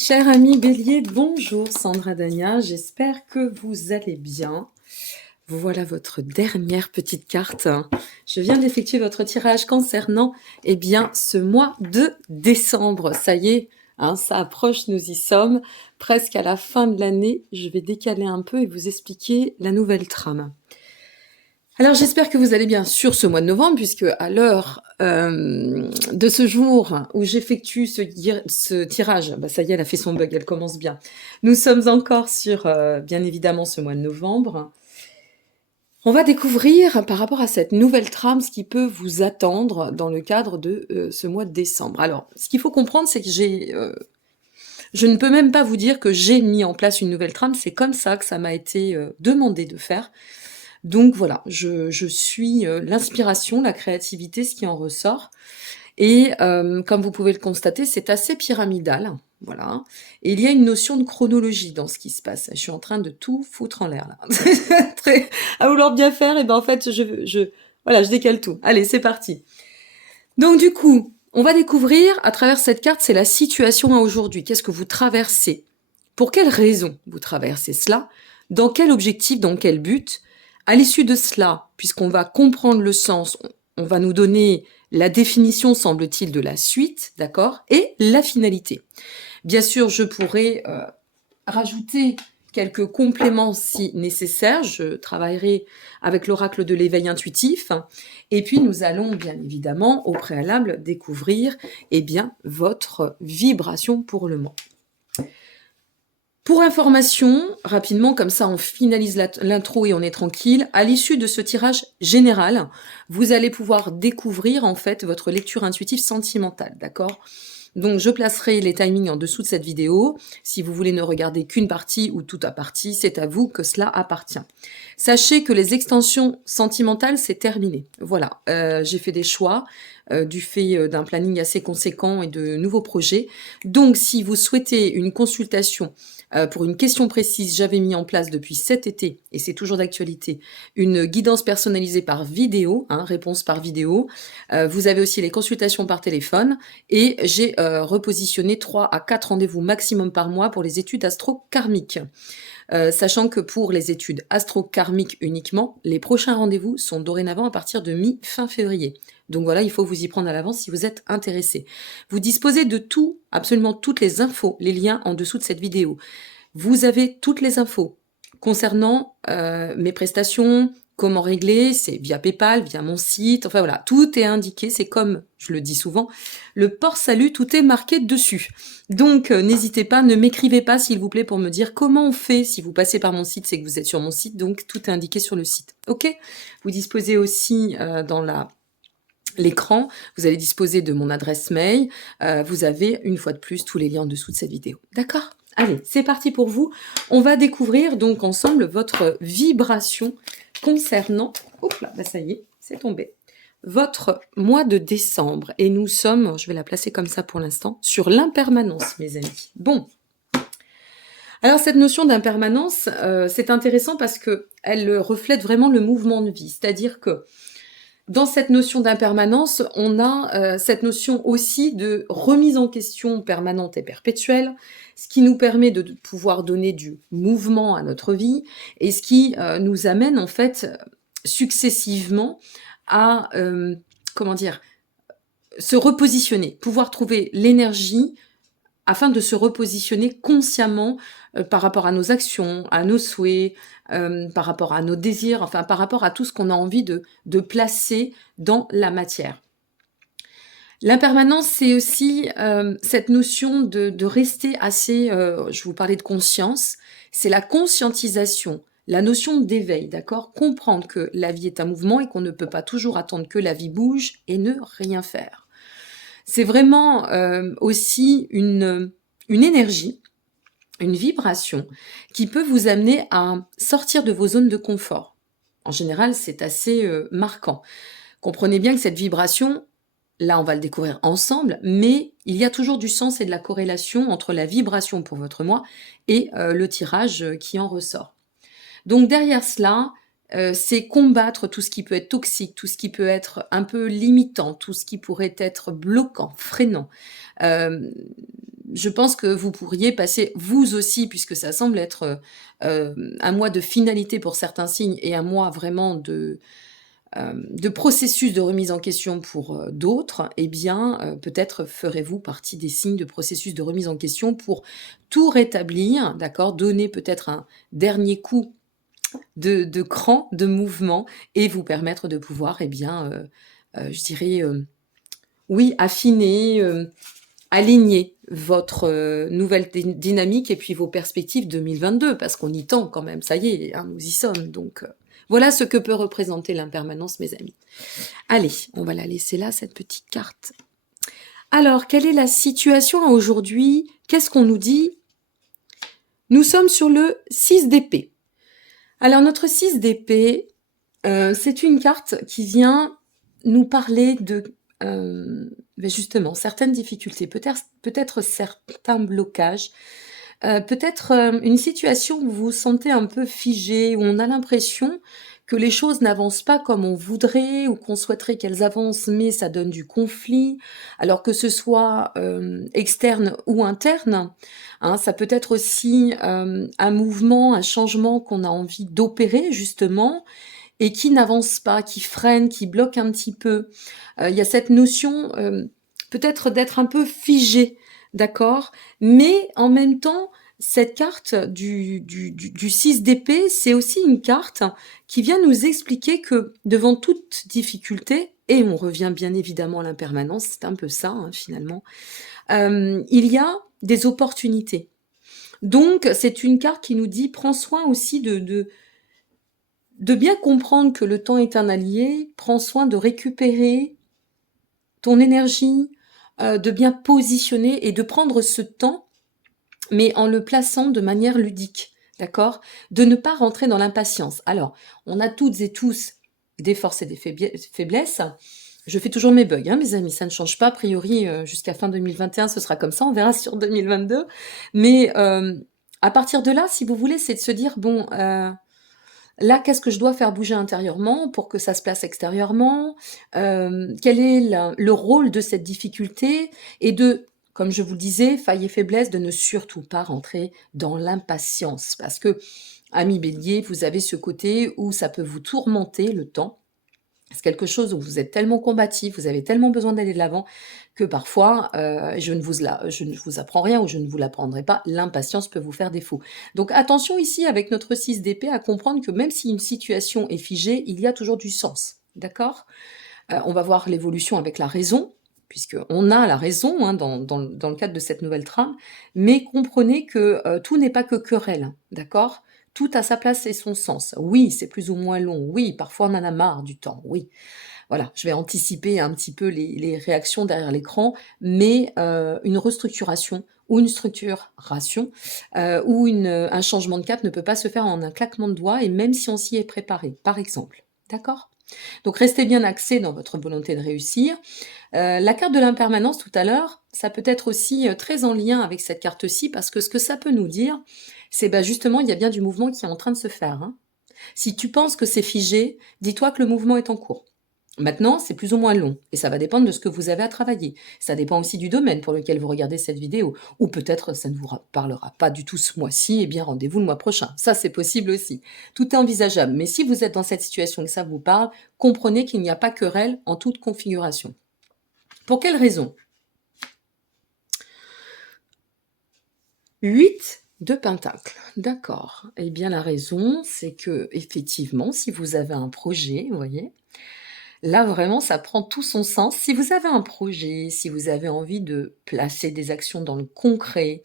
Cher ami Bélier, bonjour Sandra Dania, j'espère que vous allez bien. Voilà votre dernière petite carte. Je viens d'effectuer votre tirage concernant ce mois de décembre. Ça y est, ça approche, nous y sommes. Presque à la fin de l'année, je vais décaler un peu et vous expliquer la nouvelle trame. Alors j'espère que vous allez bien sur ce mois de novembre, puisque à l'heure de ce jour où j'effectue ce tirage, ça y est, elle a fait son bug, elle commence bien. Nous sommes encore sur, bien évidemment, ce mois de novembre. On va découvrir par rapport à cette nouvelle trame ce qui peut vous attendre dans le cadre de ce mois de décembre. Alors, ce qu'il faut comprendre, c'est que je ne peux même pas vous dire que j'ai mis en place une nouvelle trame, c'est comme ça que ça m'a été demandé de faire. Donc voilà, je suis l'inspiration, la créativité, ce qui en ressort. Et comme vous pouvez le constater, c'est assez pyramidal. Voilà. Et il y a une notion de chronologie dans ce qui se passe. Je suis en train de tout foutre en l'air là. À vouloir bien faire, et ben en fait, voilà, je décale tout. Allez, c'est parti. Donc du coup, on va découvrir à travers cette carte, c'est la situation à aujourd'hui. Qu'est-ce que vous traversez? Pour quelles raisons vous traversez cela? Dans quel objectif? Dans quel but? À l'issue de cela, puisqu'on va comprendre le sens, on va nous donner la définition, semble-t-il, de la suite, d'accord? Et la finalité. Bien sûr, je pourrais rajouter quelques compléments si nécessaire. Je travaillerai avec l'oracle de l'éveil intuitif. Et puis, nous allons bien évidemment, au préalable, découvrir votre vibration pour le mois. Pour information, rapidement, comme ça on finalise l'intro et on est tranquille, à l'issue de ce tirage général, vous allez pouvoir découvrir en fait votre lecture intuitive sentimentale, d'accord? Donc je placerai les timings en dessous de cette vidéo. Si vous voulez ne regarder qu'une partie ou toute la partie, c'est à vous que cela appartient. Sachez que les extensions sentimentales, c'est terminé. Voilà, j'ai fait des choix du fait d'un planning assez conséquent et de nouveaux projets. Donc si vous souhaitez une consultation pour une question précise, j'avais mis en place depuis cet été, et c'est toujours d'actualité, une guidance personnalisée par vidéo, réponse par vidéo. Vous avez aussi les consultations par téléphone, et j'ai repositionné 3 à 4 rendez-vous maximum par mois pour les études astro-karmiques. Sachant que pour les études astro-karmiques uniquement, les prochains rendez-vous sont dorénavant à partir de mi-fin février. Donc voilà, il faut vous y prendre à l'avance si vous êtes intéressé. Vous disposez de tout, absolument toutes les infos, les liens en dessous de cette vidéo. Vous avez toutes les infos concernant mes prestations, comment régler, c'est via PayPal, via mon site, enfin voilà, tout est indiqué, c'est comme, je le dis souvent, le port salut, tout est marqué dessus. Donc n'hésitez pas, ne m'écrivez pas s'il vous plaît pour me dire comment on fait. Si vous passez par mon site, c'est que vous êtes sur mon site, donc tout est indiqué sur le site. Ok? Vous disposez aussi dans l'écran, vous allez disposer de mon adresse mail, vous avez une fois de plus tous les liens en dessous de cette vidéo. D'accord? Allez, c'est parti pour vous. On va découvrir donc ensemble votre vibration concernant, hop là, ça y est, c'est tombé, votre mois de décembre. Et nous sommes, je vais la placer comme ça pour l'instant, sur l'impermanence, mes amis. Bon. Alors cette notion d'impermanence, c'est intéressant parce que elle reflète vraiment le mouvement de vie. C'est-à-dire que dans cette notion d'impermanence, on a cette notion aussi de remise en question permanente et perpétuelle, ce qui nous permet de pouvoir donner du mouvement à notre vie et ce qui nous amène en fait successivement à, se repositionner, pouvoir trouver l'énergie afin de se repositionner consciemment par rapport à nos actions, à nos souhaits, par rapport à nos désirs, enfin par rapport à tout ce qu'on a envie de placer dans la matière. L'impermanence, c'est aussi cette notion de rester assez, je vous parlais de conscience, c'est la conscientisation, la notion d'éveil, d'accord? Comprendre que la vie est un mouvement et qu'on ne peut pas toujours attendre que la vie bouge et ne rien faire. C'est vraiment aussi une énergie, une vibration qui peut vous amener à sortir de vos zones de confort. En général, c'est assez marquant. Comprenez bien que cette vibration, là on va le découvrir ensemble, mais il y a toujours du sens et de la corrélation entre la vibration pour votre moi et le tirage qui en ressort. Donc derrière cela, c'est combattre tout ce qui peut être toxique, tout ce qui peut être un peu limitant, tout ce qui pourrait être bloquant, freinant. je pense que vous pourriez passer, vous aussi, puisque ça semble être un mois de finalité pour certains signes et un mois vraiment de processus de remise en question pour d'autres, eh bien, peut-être ferez-vous partie des signes de processus de remise en question pour tout rétablir, d'accord? Donner peut-être un dernier coup de cran, de mouvement et vous permettre de pouvoir, eh bien, je dirais, oui, affiner, aligner votre nouvelle dynamique et puis vos perspectives 2022, parce qu'on y tend quand même, ça y est, hein, nous y sommes. Donc, voilà ce que peut représenter l'impermanence, mes amis. Allez, on va la laisser là, cette petite carte. Alors, quelle est la situation aujourd'hui? Qu'est-ce qu'on nous dit? Nous sommes sur le 6 d'épée. Alors, notre 6 d'épée, c'est une carte qui vient nous parler de justement certaines difficultés, peut-être certains blocages, peut-être une situation où vous vous sentez un peu figé, où on a l'impression que les choses n'avancent pas comme on voudrait ou qu'on souhaiterait qu'elles avancent, mais ça donne du conflit, alors que ce soit externe ou interne. Hein, ça peut être aussi un mouvement, un changement qu'on a envie d'opérer justement et qui n'avance pas, qui freine, qui bloque un petit peu. Il y a cette notion peut-être d'être un peu figé, d'accord? Mais en même temps, cette carte du 6 d'épée, c'est aussi une carte qui vient nous expliquer que devant toute difficulté, et on revient bien évidemment à l'impermanence, c'est un peu ça hein, finalement, il y a des opportunités. Donc c'est une carte qui nous dit prends soin aussi de bien comprendre que le temps est un allié, prends soin de récupérer ton énergie, de bien positionner et de prendre ce temps, mais en le plaçant de manière ludique, d'accord? De ne pas rentrer dans l'impatience. Alors, on a toutes et tous des forces et des faiblesses. Je fais toujours mes bugs, hein, mes amis, ça ne change pas. A priori, jusqu'à fin 2021, ce sera comme ça, on verra sur 2022. Mais à partir de là, si vous voulez, c'est de se dire, bon, là, qu'est-ce que je dois faire bouger intérieurement pour que ça se place extérieurement? Quel est le rôle de cette difficulté? Et de, comme je vous le disais, faille et faiblesse, de ne surtout pas rentrer dans l'impatience. Parce que, ami bélier, vous avez ce côté où ça peut vous tourmenter le temps. C'est quelque chose où vous êtes tellement combatif, vous avez tellement besoin d'aller de l'avant que parfois, je ne vous apprends rien ou je ne vous l'apprendrai pas, l'impatience peut vous faire défaut. Donc attention ici avec notre 6 d'épée à comprendre que même si une situation est figée, il y a toujours du sens, d'accord? On va voir l'évolution avec la raison, puisqu'on a la raison hein, dans le cadre de cette nouvelle trame, mais comprenez que tout n'est pas que querelle, d'accord? Tout a sa place et son sens. Oui, c'est plus ou moins long. Oui, parfois on en a marre du temps. Oui, voilà, je vais anticiper un petit peu les réactions derrière l'écran, mais une restructuration ou une structuration ou un changement de cap ne peut pas se faire en un claquement de doigts et même si on s'y est préparé, par exemple. D'accord? Donc restez bien axé dans votre volonté de réussir. La carte de l'impermanence tout à l'heure, ça peut être aussi très en lien avec cette carte-ci parce que ce que ça peut nous dire, c'est justement il y a bien du mouvement qui est en train de se faire. Hein. Si tu penses que c'est figé, dis-toi que le mouvement est en cours. Maintenant, c'est plus ou moins long et ça va dépendre de ce que vous avez à travailler. Ça dépend aussi du domaine pour lequel vous regardez cette vidéo. Ou peut-être ça ne vous parlera pas du tout ce mois-ci, et bien rendez-vous le mois prochain. Ça, c'est possible aussi. Tout est envisageable. Mais si vous êtes dans cette situation et que ça vous parle, comprenez qu'il n'y a pas querelle en toute configuration. Pour quelle raison? 8 de pentacles. D'accord. Eh bien, la raison, c'est que, effectivement, si vous avez un projet, vous voyez, là, vraiment, ça prend tout son sens. Si vous avez un projet, si vous avez envie de placer des actions dans le concret,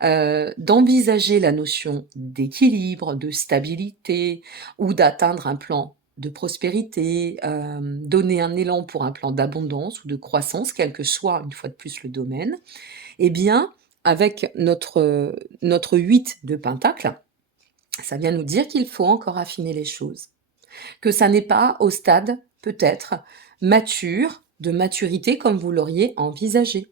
d'envisager la notion d'équilibre, de stabilité ou d'atteindre un plan de prospérité, donner un élan pour un plan d'abondance ou de croissance, quel que soit, une fois de plus, le domaine, eh bien, avec notre 8 de pentacles, ça vient nous dire qu'il faut encore affiner les choses. Que ça n'est pas au stade, peut-être, mature, de maturité comme vous l'auriez envisagé.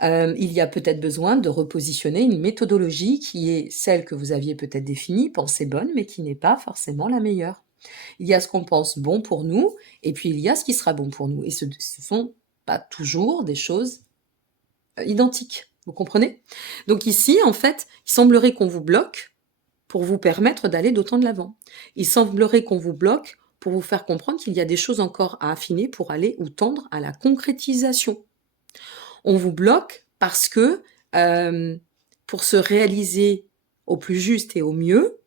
Il y a peut-être besoin de repositionner une méthodologie qui est celle que vous aviez peut-être définie, pensée bonne, mais qui n'est pas forcément la meilleure. Il y a ce qu'on pense bon pour nous, et puis il y a ce qui sera bon pour nous. Et ce sont pas toujours des choses identiques. Vous comprenez? Donc ici, en fait, il semblerait qu'on vous bloque pour vous permettre d'aller d'autant de l'avant. Il semblerait qu'on vous bloque pour vous faire comprendre qu'il y a des choses encore à affiner pour aller ou tendre à la concrétisation. On vous bloque parce que, pour se réaliser au plus juste et au mieux,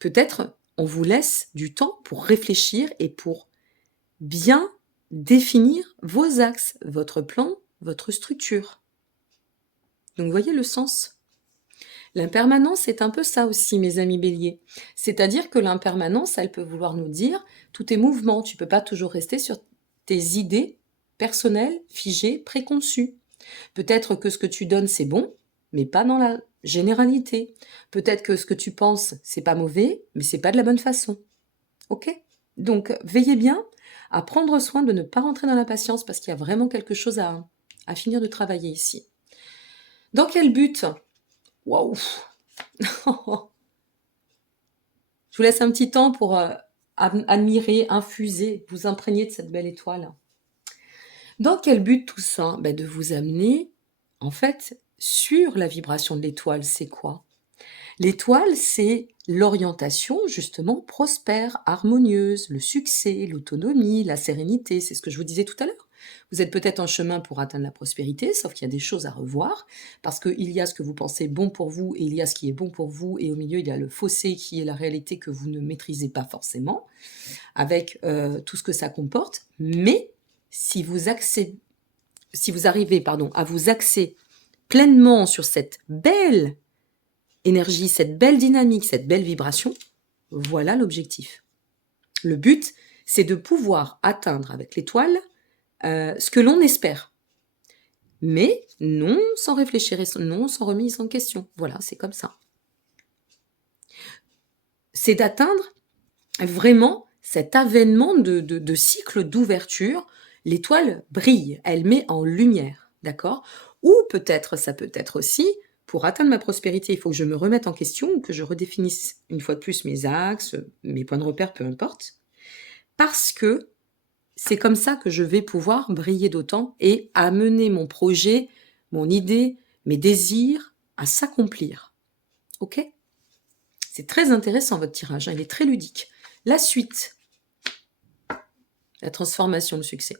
peut-être on vous laisse du temps pour réfléchir et pour bien définir vos axes, votre plan, votre structure. Donc, vous voyez le sens? L'impermanence, c'est un peu ça aussi, mes amis béliers. C'est-à-dire que l'impermanence, elle peut vouloir nous dire tout est mouvement. Tu peux pas toujours rester sur tes idées personnelles, figées, préconçues. Peut-être que ce que tu donnes, c'est bon, mais pas dans la généralité. Peut-être que ce que tu penses, c'est pas mauvais, mais c'est pas de la bonne façon. Ok? Donc, veillez bien à prendre soin de ne pas rentrer dans l'impatience parce qu'il y a vraiment quelque chose à finir de travailler ici. Dans quel but? Waouh! Je vous laisse un petit temps pour admirer, infuser, vous imprégner de cette belle étoile. Dans quel but tout ça? De vous amener, en fait, sur la vibration de l'étoile. C'est quoi? L'étoile, c'est l'orientation, justement, prospère, harmonieuse, le succès, l'autonomie, la sérénité. C'est ce que je vous disais tout à l'heure. Vous êtes peut-être en chemin pour atteindre la prospérité, sauf qu'il y a des choses à revoir, parce qu'il y a ce que vous pensez bon pour vous, et il y a ce qui est bon pour vous, et au milieu, il y a le fossé qui est la réalité que vous ne maîtrisez pas forcément, avec tout ce que ça comporte. Mais si vous arrivez à vous axer pleinement sur cette belle énergie, cette belle dynamique, cette belle vibration, voilà l'objectif. Le but, c'est de pouvoir atteindre avec l'étoile ce que l'on espère. Mais non sans réfléchir et non sans remise en question. Voilà, c'est comme ça. C'est d'atteindre vraiment cet avènement de cycle d'ouverture. L'étoile brille, elle met en lumière, d'accord? Ou peut-être, ça peut être aussi, pour atteindre ma prospérité, il faut que je me remette en question, ou que je redéfinisse une fois de plus mes axes, mes points de repère, peu importe. Parce que c'est comme ça que je vais pouvoir briller d'autant et amener mon projet, mon idée, mes désirs à s'accomplir. Ok? C'est très intéressant votre tirage, il est très ludique. La suite, la transformation, le succès.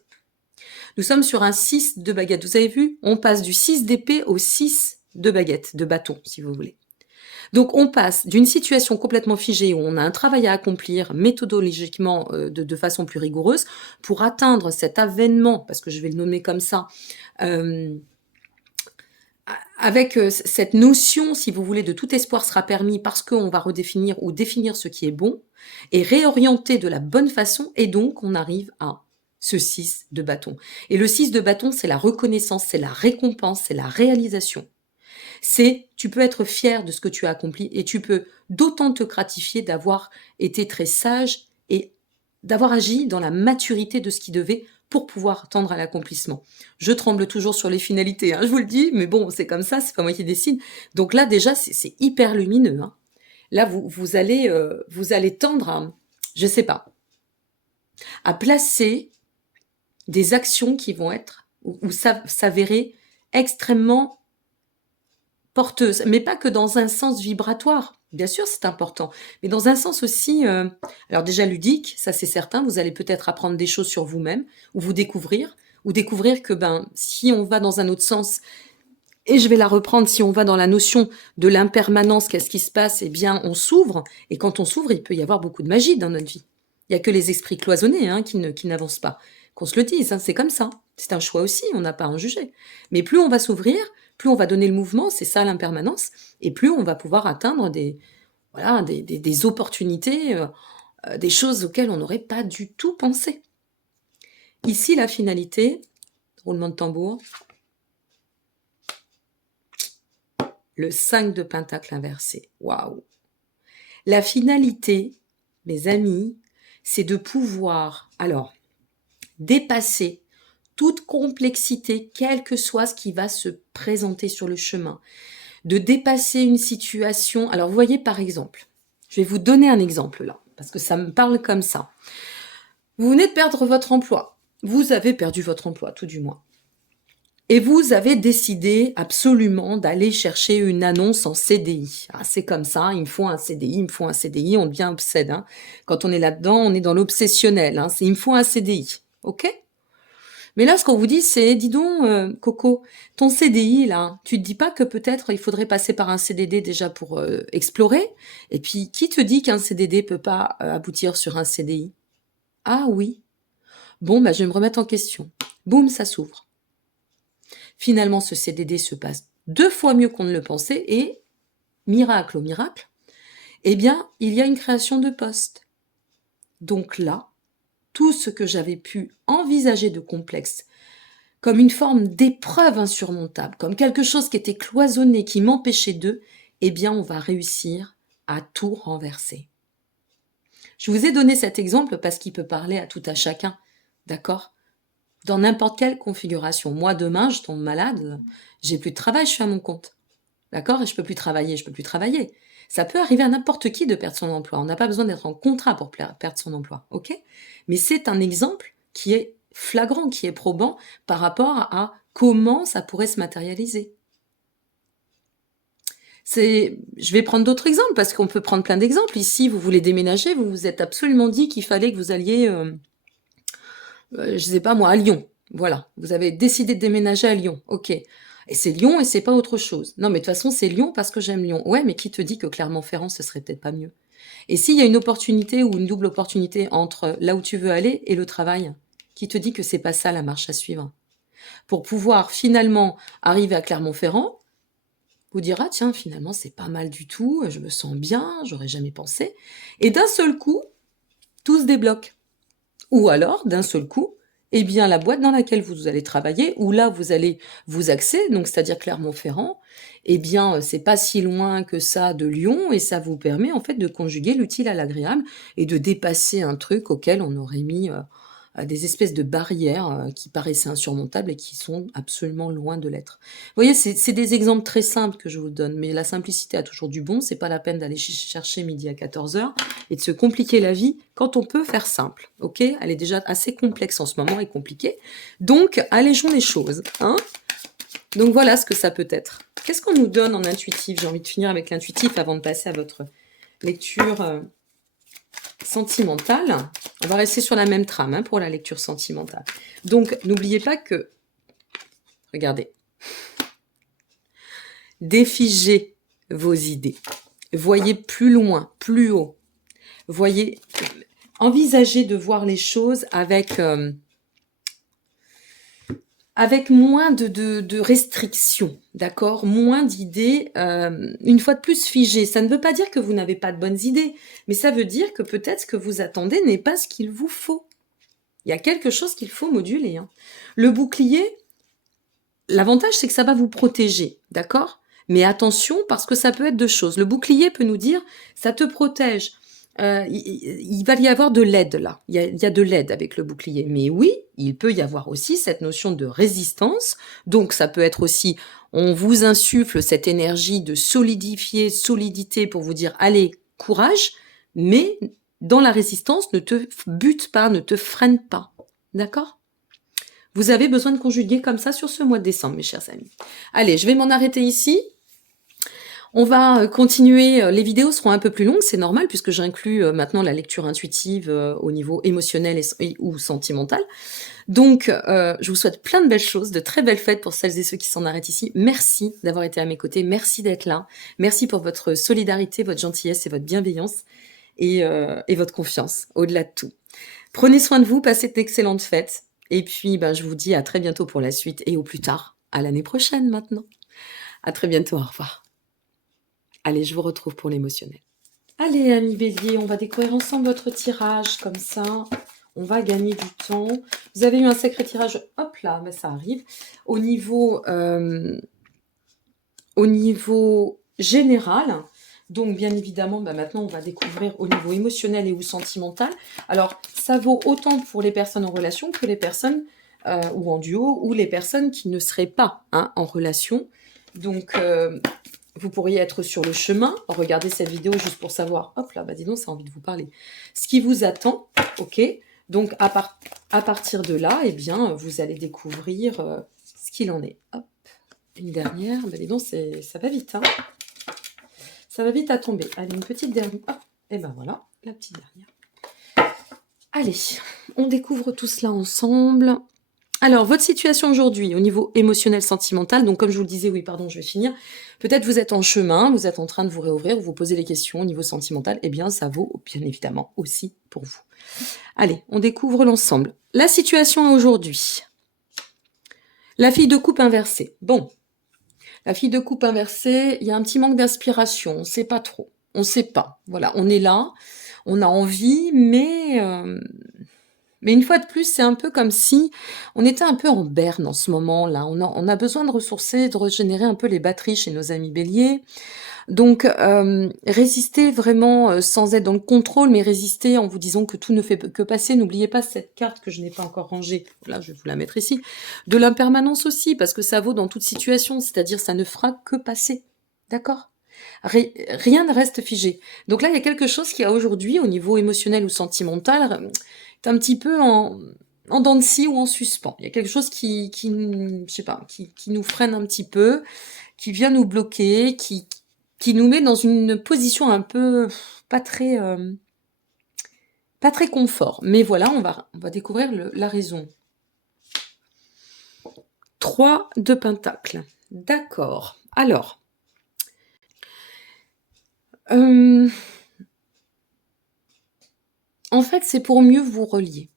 Nous sommes sur un 6 de baguette. Vous avez vu? On passe du 6 d'épée au 6 de baguette, de bâton, si vous voulez. Donc, on passe d'une situation complètement figée où on a un travail à accomplir méthodologiquement de façon plus rigoureuse pour atteindre cet avènement, parce que je vais le nommer comme ça, avec cette notion, si vous voulez, de tout espoir sera permis parce qu'on va redéfinir ou définir ce qui est bon et réorienter de la bonne façon, et donc on arrive à ce 6 de bâton. Et le 6 de bâton, c'est la reconnaissance, c'est la récompense, c'est la réalisation. Tu peux être fier de ce que tu as accompli et tu peux d'autant te gratifier d'avoir été très sage et d'avoir agi dans la maturité de ce qui devait pour pouvoir tendre à l'accomplissement. Je tremble toujours sur les finalités, je vous le dis, mais bon, c'est comme ça, c'est pas moi qui décide. Donc là, déjà, c'est hyper lumineux. Là, vous allez tendre à, je sais pas, à placer des actions qui vont être ou s'avérer extrêmement porteuse, mais pas que dans un sens vibratoire. Bien sûr, c'est important, mais dans un sens aussi, alors déjà ludique, ça c'est certain, vous allez peut-être apprendre des choses sur vous-même, ou découvrir que si on va dans un autre sens, et je vais la reprendre, si on va dans la notion de l'impermanence, qu'est-ce qui se passe? Eh bien, on s'ouvre, et quand on s'ouvre, il peut y avoir beaucoup de magie dans notre vie. Il n'y a que les esprits cloisonnés qui n'avancent pas. Qu'on se le dise, c'est comme ça. C'est un choix aussi, on n'a pas à en juger. Mais plus on va s'ouvrir, plus on va donner le mouvement, c'est ça l'impermanence, et plus on va pouvoir atteindre des opportunités, des choses auxquelles on n'aurait pas du tout pensé. Ici, la finalité, roulement de tambour, le 5 de pentacle inversé. Waouh! La finalité, mes amis, c'est de pouvoir, dépasser toute complexité, quel que soit ce qui va se présenter sur le chemin, de dépasser une situation. Alors, vous voyez, par exemple, je vais vous donner un exemple là, parce que ça me parle comme ça. Vous venez de perdre votre emploi. Vous avez perdu votre emploi, tout du moins. Et vous avez décidé absolument d'aller chercher une annonce en CDI. Ah, c'est comme ça, il me faut un CDI, il me faut un CDI, on devient obsède, hein. Quand on est là-dedans, on est dans l'obsessionnel, hein. C'est il me faut un CDI, ok? Mais là, ce qu'on vous dit, c'est, dis donc, Coco, ton CDI, là, tu te dis pas que peut-être il faudrait passer par un CDD déjà pour explorer? Et puis, qui te dit qu'un CDD peut pas aboutir sur un CDI? Ah oui. Bon, bah, je vais me remettre en question. Boum, ça s'ouvre. Finalement, ce CDD se passe 2 fois mieux qu'on ne le pensait et, miracle au miracle, eh bien, il y a une création de poste. Donc là, tout ce que j'avais pu envisager de complexe, comme une forme d'épreuve insurmontable, comme quelque chose qui était cloisonné, qui m'empêchait d'eux, eh bien, on va réussir à tout renverser. Je vous ai donné cet exemple parce qu'il peut parler à tout à chacun, d'accord? Dans n'importe quelle configuration. Moi, demain, je tombe malade, j'ai plus de travail, je suis à mon compte. D'accord? Et je peux plus travailler, je peux plus travailler. Ça peut arriver à n'importe qui de perdre son emploi. On n'a pas besoin d'être en contrat pour perdre son emploi, ok? Mais c'est un exemple qui est flagrant, qui est probant par rapport à comment ça pourrait se matérialiser. Je vais prendre d'autres exemples parce qu'on peut prendre plein d'exemples. Ici, vous voulez déménager, vous vous êtes absolument dit qu'il fallait que vous alliez, je sais pas moi, à Lyon. Voilà, vous avez décidé de déménager à Lyon, ok. Et c'est Lyon et c'est pas autre chose. Non, mais de toute façon, c'est Lyon parce que j'aime Lyon. Ouais, mais qui te dit que Clermont-Ferrand, ce serait peut-être pas mieux? Et s'il y a une opportunité ou une double opportunité entre là où tu veux aller et le travail, qui te dit que c'est pas ça la marche à suivre? Pour pouvoir finalement arriver à Clermont-Ferrand, vous dire, ah tiens, finalement, c'est pas mal du tout, je me sens bien, j'aurais jamais pensé. Et d'un seul coup, tout se débloque. Ou alors, d'un seul coup, eh bien, la boîte dans laquelle vous allez travailler, ou là, vous allez vous axer, donc c'est-à-dire Clermont-Ferrand, eh bien, c'est pas si loin que ça de Lyon, et ça vous permet, en fait, de conjuguer l'utile à l'agréable et de dépasser un truc auquel on aurait mis des espèces de barrières qui paraissaient insurmontables et qui sont absolument loin de l'être. Vous voyez, c'est des exemples très simples que je vous donne, mais la simplicité a toujours du bon, c'est pas la peine d'aller chercher midi à 14h et de se compliquer la vie quand on peut faire simple, ok? Elle est déjà assez complexe en ce moment et compliquée, donc allégeons les choses, hein? Donc voilà ce que ça peut être. Qu'est-ce qu'on nous donne en intuitif? J'ai envie de finir avec l'intuitif avant de passer à votre lecture sentimentale. On va rester sur la même trame pour la lecture sentimentale. Donc, n'oubliez pas que, regardez, défigez vos idées. Voyez plus loin, plus haut. Voyez, envisagez de voir les choses avec moins de restrictions, d'accord? Moins d'idées, une fois de plus figées. Ça ne veut pas dire que vous n'avez pas de bonnes idées, mais ça veut dire que peut-être ce que vous attendez n'est pas ce qu'il vous faut. Il y a quelque chose qu'il faut moduler, hein. Le bouclier, l'avantage, c'est que ça va vous protéger, d'accord? Mais attention, parce que ça peut être deux choses. Le bouclier peut nous dire, ça te protège. Il va y avoir de l'aide là. Il y a de l'aide avec le bouclier. Mais oui, il peut y avoir aussi cette notion de résistance. Donc ça peut être aussi, on vous insuffle cette énergie de solidité pour vous dire, allez, courage, mais dans la résistance, ne te bute pas, ne te freine pas. D'accord? Vous avez besoin de conjuguer comme ça sur ce mois de décembre, mes chers amis. Allez, je vais m'en arrêter ici. On va continuer, les vidéos seront un peu plus longues, c'est normal puisque j'inclus maintenant la lecture intuitive au niveau émotionnel ou sentimental. Donc, je vous souhaite plein de belles choses, de très belles fêtes pour celles et ceux qui s'en arrêtent ici. Merci d'avoir été à mes côtés, merci d'être là, merci pour votre solidarité, votre gentillesse et votre bienveillance et votre confiance, au-delà de tout. Prenez soin de vous, passez d'excellentes fêtes et puis je vous dis à très bientôt pour la suite et au plus tard, à l'année prochaine maintenant. À très bientôt, au revoir. Allez, je vous retrouve pour l'émotionnel. Allez, amis bélier, on va découvrir ensemble votre tirage, comme ça, on va gagner du temps. Vous avez eu un sacré tirage, hop là, mais ça arrive. Au niveau général, donc bien évidemment, maintenant on va découvrir au niveau émotionnel et ou sentimental. Alors, ça vaut autant pour les personnes en relation que les personnes ou en duo, ou les personnes qui ne seraient pas en relation. Donc, vous pourriez être sur le chemin, regardez cette vidéo juste pour savoir, hop là, dis donc, ça a envie de vous parler. Ce qui vous attend, ok? Donc, à partir de là, eh bien, vous allez découvrir ce qu'il en est. Hop, une dernière. Ben dis donc, ça va vite, hein. Ça va vite à tomber. Allez, une petite dernière. Hop, et ben voilà, la petite dernière. Allez, on découvre tout cela ensemble. Alors, votre situation aujourd'hui au niveau émotionnel, sentimental, donc comme je vous le disais, oui, pardon, je vais finir. Peut-être vous êtes en chemin, vous êtes en train de vous réouvrir, vous posez les questions au niveau sentimental, eh bien, ça vaut bien évidemment aussi pour vous. Allez, on découvre l'ensemble. La situation aujourd'hui. La fille de coupe inversée. Bon, la fille de coupe inversée, il y a un petit manque d'inspiration, on ne sait pas trop. On ne sait pas. Voilà, on est là, on a envie, mais une fois de plus, c'est un peu comme si on était un peu en berne en ce moment-là. On a besoin de ressourcer, de régénérer un peu les batteries chez nos amis béliers. Donc, résister vraiment sans être dans le contrôle, mais résister en vous disant que tout ne fait que passer. N'oubliez pas cette carte que je n'ai pas encore rangée. Là, je vais vous la mettre ici. De l'impermanence aussi, parce que ça vaut dans toute situation, c'est-à-dire ça ne fera que passer. D'accord ? Rien ne reste figé. Donc là, il y a quelque chose qui a aujourd'hui, au niveau émotionnel ou sentimental, est un petit peu en dents de scie ou en suspens. Il y a quelque chose je sais pas, qui nous freine un petit peu, qui vient nous bloquer, qui nous met dans une position un peu pas très confort. Mais voilà, on va découvrir la raison. 3 de Pentacles. D'accord. Alors, en fait, c'est pour mieux vous relier.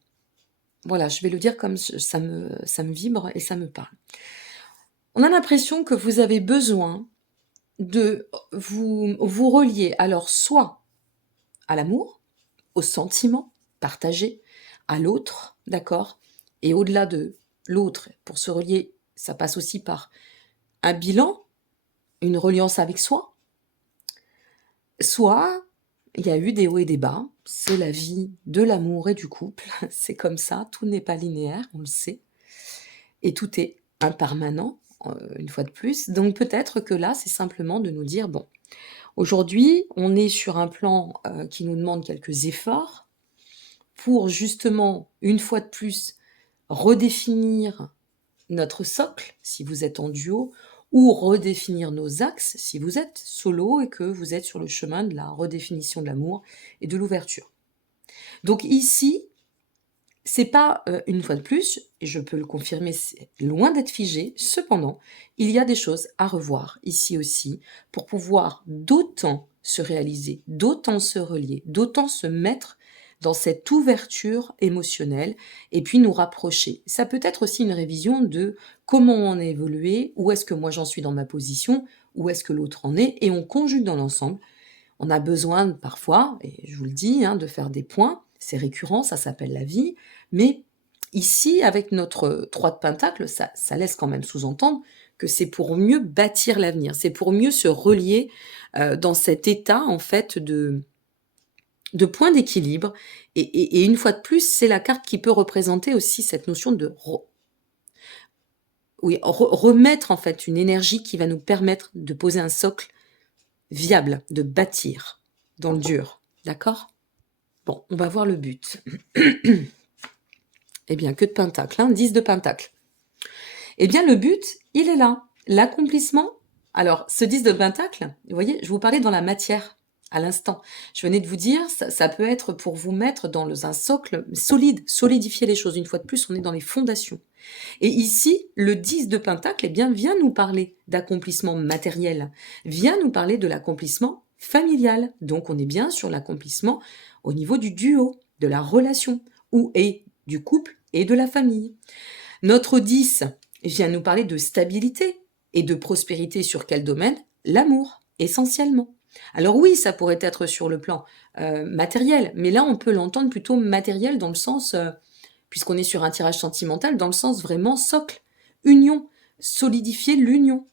Voilà, je vais le dire comme ça me vibre et ça me parle. On a l'impression que vous avez besoin de vous relier, alors soit à l'amour, au sentiment partagé, à l'autre, d'accord? Et au-delà de l'autre, pour se relier, ça passe aussi par un bilan, une reliance avec soi. Soit il y a eu des hauts et des bas, c'est la vie de l'amour et du couple, c'est comme ça, tout n'est pas linéaire, on le sait, et tout est impermanent, une fois de plus. Donc peut-être que là, c'est simplement de nous dire, bon, aujourd'hui, on est sur un plan qui nous demande quelques efforts pour justement, une fois de plus, redéfinir notre socle, si vous êtes en duo, ou redéfinir nos axes, si vous êtes solo et que vous êtes sur le chemin de la redéfinition de l'amour et de l'ouverture. Donc ici, c'est pas, une fois de plus, et je peux le confirmer, c'est loin d'être figé. Cependant, il y a des choses à revoir ici aussi pour pouvoir d'autant se réaliser, d'autant se relier, d'autant se mettre dans cette ouverture émotionnelle et puis nous rapprocher. Ça peut être aussi une révision de comment on a évolué, où est-ce que moi j'en suis dans ma position, où est-ce que l'autre en est, et on conjugue dans l'ensemble. On a besoin parfois, et je vous le dis, hein, de faire des points. C'est récurrent, ça s'appelle la vie. Mais ici, avec notre 3 de Pentacle, ça laisse quand même sous-entendre que c'est pour mieux bâtir l'avenir. C'est pour mieux se relier dans cet état, en fait, de point d'équilibre. Et une fois de plus, c'est la carte qui peut représenter aussi cette notion de remettre, en fait, une énergie qui va nous permettre de poser un socle viable, de bâtir dans le dur. D'accord ? Bon, on va voir le but. Eh bien, que de Pentacle, hein, 10 de Pentacle. Eh bien, le but, il est là. L'accomplissement. Alors, ce 10 de Pentacle, vous voyez, je vous parlais dans la matière à l'instant. Je venais de vous dire, ça peut être pour vous mettre dans un socle solide, solidifier les choses. Une fois de plus, on est dans les fondations. Et ici, le 10 de Pentacle, eh bien, vient nous parler d'accomplissement matériel, vient nous parler de l'accomplissement familial. Donc, on est bien sur l'accomplissement au niveau du duo, de la relation, et du couple et de la famille. Notre 10 vient nous parler de stabilité et de prospérité sur quel domaine? L'amour, essentiellement. Alors oui, ça pourrait être sur le plan matériel, mais là, on peut l'entendre plutôt matériel dans le sens, puisqu'on est sur un tirage sentimental, dans le sens vraiment socle, union, solidifier l'union.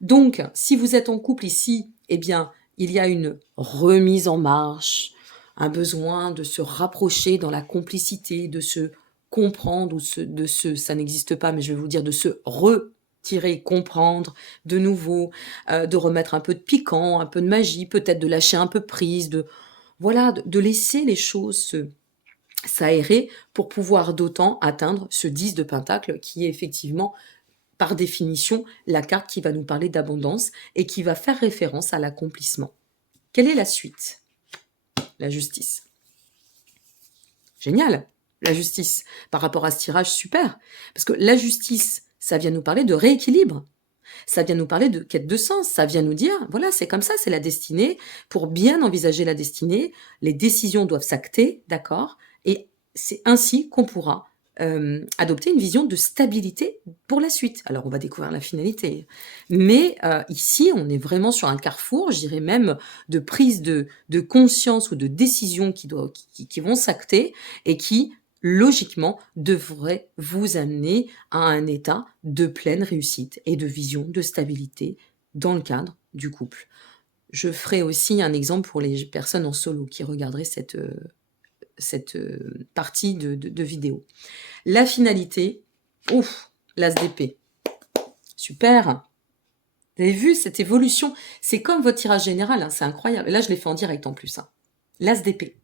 Donc, si vous êtes en couple ici, eh bien, il y a une remise en marche, un besoin de se rapprocher dans la complicité, de se comprendre, ça n'existe pas, mais je vais vous dire de se retirer, comprendre de nouveau, de remettre un peu de piquant, un peu de magie, peut-être de lâcher un peu prise, de laisser les choses s'aérer pour pouvoir d'autant atteindre ce 10 de Pentacle qui est effectivement par définition, la carte qui va nous parler d'abondance et qui va faire référence à l'accomplissement. Quelle est la suite? La justice. Génial, la justice. Par rapport à ce tirage, super. Parce que la justice, ça vient nous parler de rééquilibre. Ça vient nous parler de quête de sens. Ça vient nous dire, voilà, c'est comme ça, c'est la destinée. Pour bien envisager la destinée, les décisions doivent s'acter, d'accord? Et c'est ainsi qu'on pourra adopter une vision de stabilité pour la suite. Alors, on va découvrir la finalité. Mais ici, on est vraiment sur un carrefour, je dirais même de prise de conscience ou de décisions qui vont s'acter et qui, logiquement, devraient vous amener à un état de pleine réussite et de vision de stabilité dans le cadre du couple. Je ferai aussi un exemple pour les personnes en solo qui regarderaient cette partie de vidéo. La finalité, ouf, l'as d'épée. Super. Vous avez vu cette évolution? C'est comme votre tirage général, hein, c'est incroyable. Et là, je l'ai fait en direct en plus. Hein. L'as d'épée.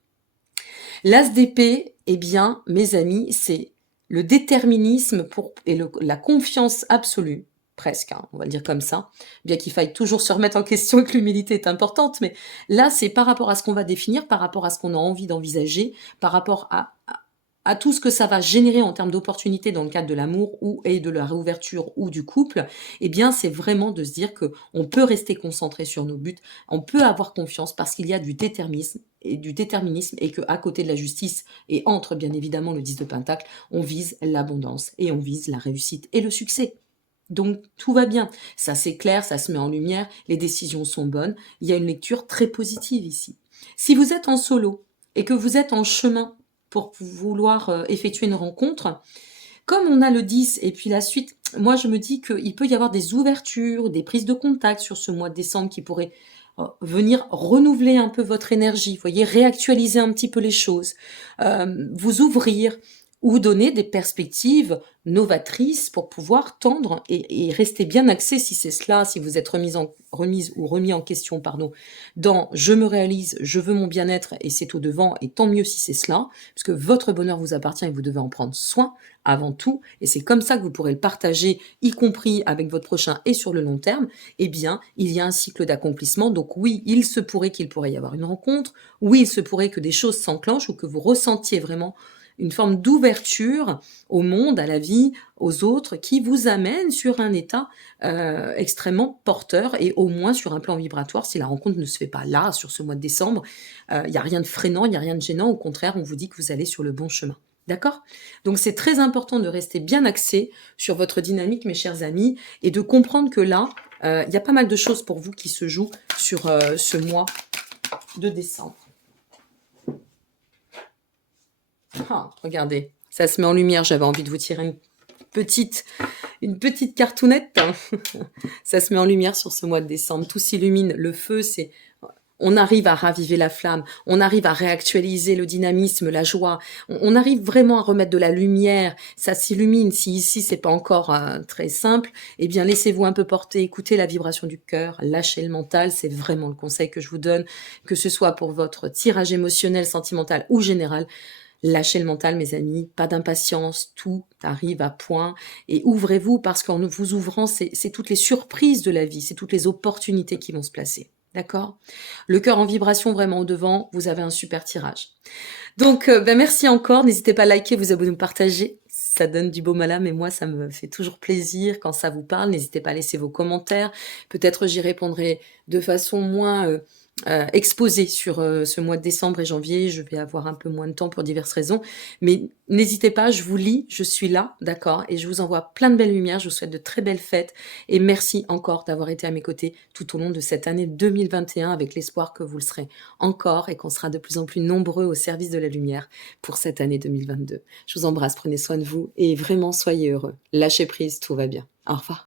L'as d'épée, eh bien, mes amis, c'est le déterminisme et la confiance absolue, presque, hein, on va le dire comme ça, bien qu'il faille toujours se remettre en question et que l'humilité est importante, mais là, c'est par rapport à ce qu'on va définir, par rapport à ce qu'on a envie d'envisager, par rapport à tout ce que ça va générer en termes d'opportunités dans le cadre de l'amour et de la réouverture ou du couple, eh bien, c'est vraiment de se dire que on peut rester concentré sur nos buts, on peut avoir confiance parce qu'il y a du déterminisme et que à côté de la justice et entre bien évidemment le 10 de Pentacle, on vise l'abondance et on vise la réussite et le succès. Donc tout va bien, ça c'est clair, ça se met en lumière, les décisions sont bonnes, il y a une lecture très positive ici. Si vous êtes en solo et que vous êtes en chemin pour vouloir effectuer une rencontre, comme on a le 10 et puis la suite, moi je me dis qu'il peut y avoir des ouvertures, des prises de contact sur ce mois de décembre qui pourraient venir renouveler un peu votre énergie, vous voyez, réactualiser un petit peu les choses, vous ouvrir ou donner des perspectives novatrices pour pouvoir tendre et rester bien axé si c'est cela, si vous êtes remise ou remis en question, pardon, dans je me réalise, je veux mon bien-être et c'est au devant et tant mieux si c'est cela, parce que votre bonheur vous appartient et vous devez en prendre soin avant tout et c'est comme ça que vous pourrez le partager, y compris avec votre prochain et sur le long terme, eh bien, il y a un cycle d'accomplissement. Donc oui, il se pourrait qu'il pourrait y avoir une rencontre, oui, il se pourrait que des choses s'enclenchent ou que vous ressentiez vraiment une forme d'ouverture au monde, à la vie, aux autres, qui vous amène sur un état extrêmement porteur et au moins sur un plan vibratoire, si la rencontre ne se fait pas là, sur ce mois de décembre, il n'y a rien de freinant, il n'y a rien de gênant, au contraire, on vous dit que vous allez sur le bon chemin. D'accord? Donc c'est très important de rester bien axé sur votre dynamique, mes chers amis, et de comprendre que là, il y a pas mal de choses pour vous qui se jouent sur ce mois de décembre. Ah, regardez, ça se met en lumière. J'avais envie de vous tirer une petite cartoonette. Hein. Ça se met en lumière sur ce mois de décembre. Tout s'illumine. Le feu, on arrive à raviver la flamme. On arrive à réactualiser le dynamisme, la joie. On arrive vraiment à remettre de la lumière. Ça s'illumine. Si ici, c'est pas encore très simple, eh bien, laissez-vous un peu porter. Écoutez la vibration du cœur. Lâchez le mental. C'est vraiment le conseil que je vous donne, que ce soit pour votre tirage émotionnel, sentimental ou général. Lâchez le mental, mes amis, pas d'impatience, tout arrive à point et ouvrez-vous parce qu'en vous ouvrant, c'est toutes les surprises de la vie, c'est toutes les opportunités qui vont se placer. D'accord? Le cœur en vibration vraiment au devant, vous avez un super tirage. Donc, merci encore. N'hésitez pas à liker, vous abonner, partager. Ça donne du baume à l'âme et moi, ça me fait toujours plaisir quand ça vous parle. N'hésitez pas à laisser vos commentaires. Peut-être j'y répondrai de façon moins exposée sur ce mois de décembre et janvier. Je vais avoir un peu moins de temps pour diverses raisons. Mais n'hésitez pas, je vous lis, je suis là, d'accord? Et je vous envoie plein de belles lumières. Je vous souhaite de très belles fêtes. Et merci encore d'avoir été à mes côtés tout au long de cette année 2021 avec l'espoir que vous le serez encore et qu'on sera de plus en plus nombreux au service de la lumière pour cette année 2022. Je vous embrasse, prenez soin de vous et vraiment soyez heureux. Lâchez prise, tout va bien. Au revoir.